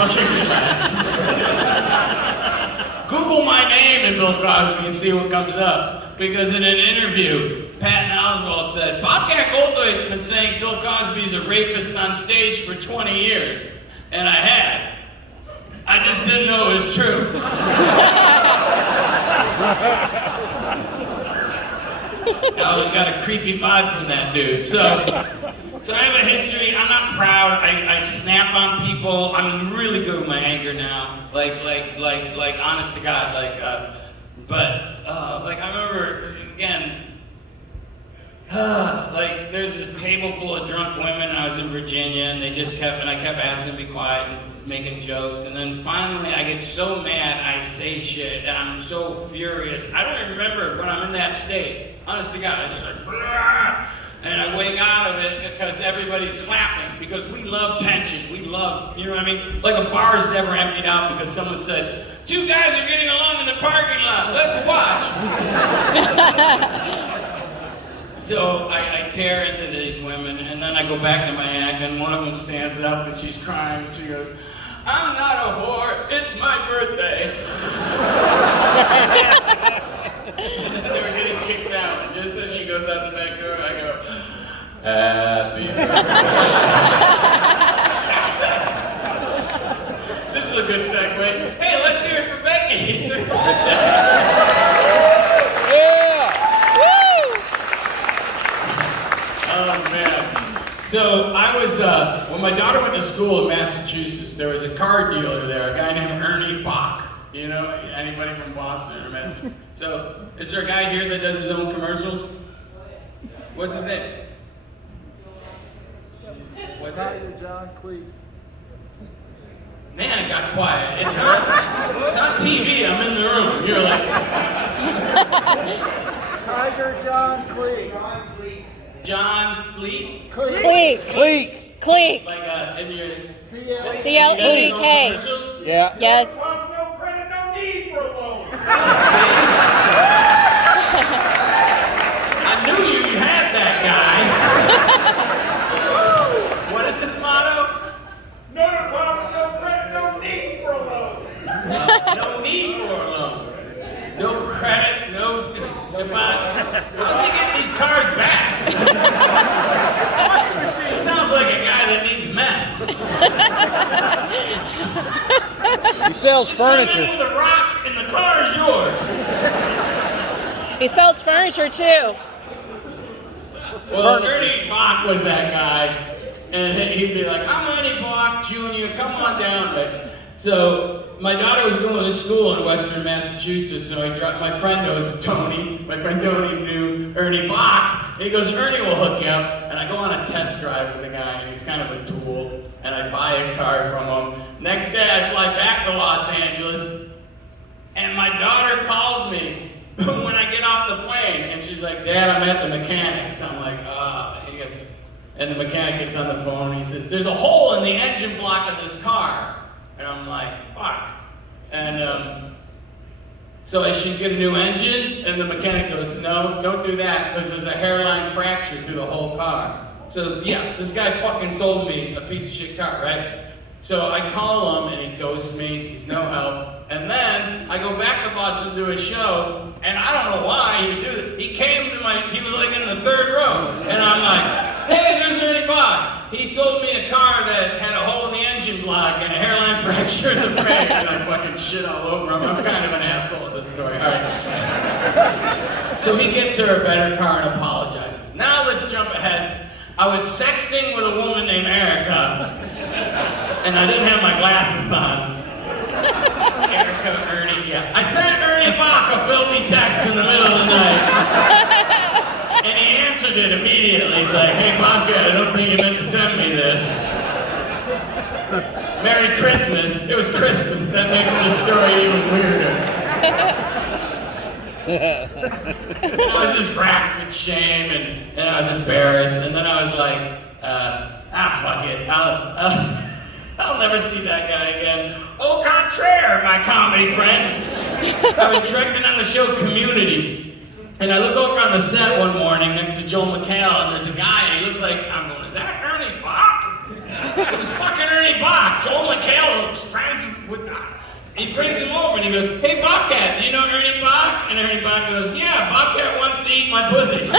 fucking relax. Google my name and Bill Cosby and see what comes up. Because in an interview, Patton Oswalt said, Bobcat Goldthwait's been saying Bill Cosby's a rapist on stage for 20 years. And I had. I just didn't know it was true. I always got a creepy vibe from that dude. So I have a history. I'm not proud. I snap on people. I'm really good with my anger now. Like honest to God, I remember again. Like there's this table full of drunk women. I was in Virginia, and I kept asking them to be quiet and making jokes, and then finally I get so mad I say shit, and I'm so furious. I don't even remember when I'm in that state. Honest to God, I just like, Brah! And I wake out of it because everybody's clapping, because we love tension. We love, you know what I mean? Like a bar's never emptied out because someone said, 2 guys are getting along in the parking lot, let's watch. So I tear into these women, and then I go back to my act, and one of them stands up and she's crying, and she goes, I'm not a whore, it's my birthday. And then they were getting kicked out, and just as she goes out the back door, I go, happy birthday. This is a good segue. Hey, let's hear it for Becky. It's her birthday. So I was, when my daughter went to school in Massachusetts, there was a car dealer there, a guy named Ernie Bach. You know, anybody from Boston or Massachusetts? So, is there a guy here that does his own commercials? What's his name? What's that? John Cleese. Man, it got quiet. It's not TV, I'm in the room. You're like... Tiger John Cleese. John Fleet? Cleek. Like in your... C-L-E-K. Yeah. Yes. No credit, no need for a loan. I knew you had that guy. What is his motto? No problem, no credit, no need for a loan. No need for a loan. No credit, no... How's he getting these cars back? It sounds like a guy that needs meth. He sells furniture. Come in with a rock and the car is yours. He sells furniture too. Well, Ernie Bach was that guy, and he'd be like, I'm Ernie Bach, Jr., come on down. So my daughter was going to school in Western Massachusetts, so my friend knows Tony. My friend Tony knew Ernie Bach, and he goes, Ernie will hook you up. And I go on a test drive with the guy, and he's kind of a tool, and I buy a car from him. Next day, I fly back to Los Angeles, and my daughter calls me when I get off the plane, and she's like, Dad, I'm at the mechanics. I'm like, and the mechanic gets on the phone, and he says, there's a hole in the engine block of this car. And I'm like, fuck. And so I should get a new engine? And the mechanic goes, no, don't do that, because there's a hairline fracture through the whole car. So yeah, this guy fucking sold me a piece of shit car, right? So I call him, and he ghosts me, he's no help. And then I go back to Boston to do a show, and I don't know why he would do it. He came to he was like in the 3rd row, and I'm like, hey, there's Ernie Bach. He sold me a car that had a hole in the engine block and a hairline fracture in the frame, and I fucking shit all over him. I'm kind of an asshole at this story. All right. So he gets her a better car and apologizes. Now let's jump ahead. I was sexting with a woman named Erica, and I didn't have my glasses on. Erica, Ernie, yeah. I sent Ernie Bach a filthy text in the middle of the night. And he answered it immediately. He's like, hey, Bobcat, I don't think you meant to send me this. Merry Christmas. It was Christmas. That makes this story even weirder. I was just racked with shame, and I was embarrassed. And then I was like, fuck it. I'll never see that guy again. Au contraire, my comedy friends. I was directing on the show Community. And I look over on the set one morning next to Joel McHale, and there's a guy, and he looks like, I'm going, is that Ernie Bach? It was fucking Ernie Bach. Joel McHale was he brings him over and he goes, "Hey, Bobcat, you know Ernie Bach?" And Ernie Bach goes, "Yeah, Bobcat wants to eat my pussy."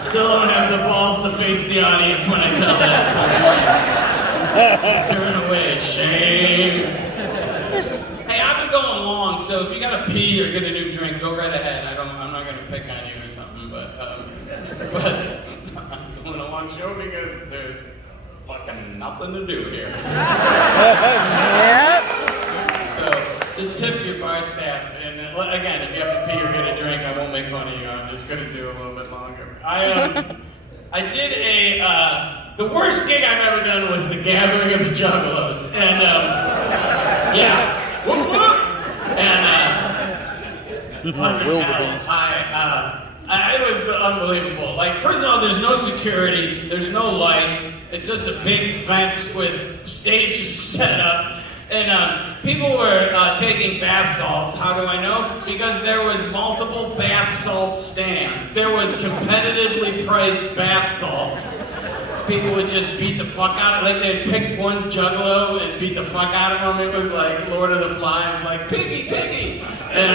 Still don't have the balls to face the audience when I tell that punchline. Turn away, shame. Hey, I've been going long, so if you gotta pee or get a new drink, go right ahead. I'm not gonna pick on you or something, but I'm doing a long show because there's fucking nothing to do here. Yep. So just tip your bar staff, and again, if you have to pee or get a drink, I won't make fun of you. I'm just gonna do a little bit longer. I did the worst gig I've ever done was the Gathering of the Juggalos, and yeah, whoop whoop, and fucking hell, it was unbelievable. Like, first of all, there's no security, there's no lights. It's just a big fence with stages set up. And people were taking bath salts. How do I know? Because there was multiple bath salt stands. There was competitively priced bath salts. People would just beat the fuck out of it. Like, they'd pick one juggalo and beat the fuck out of him. It was like Lord of the Flies, like, "Piggy, piggy!" And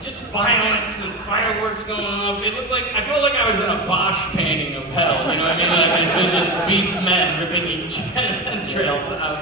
just violence and fireworks going off. It looked like, I felt like I was in a Bosch painting of hell, you know what I mean? Like, I envisioned beat men ripping each entrails out.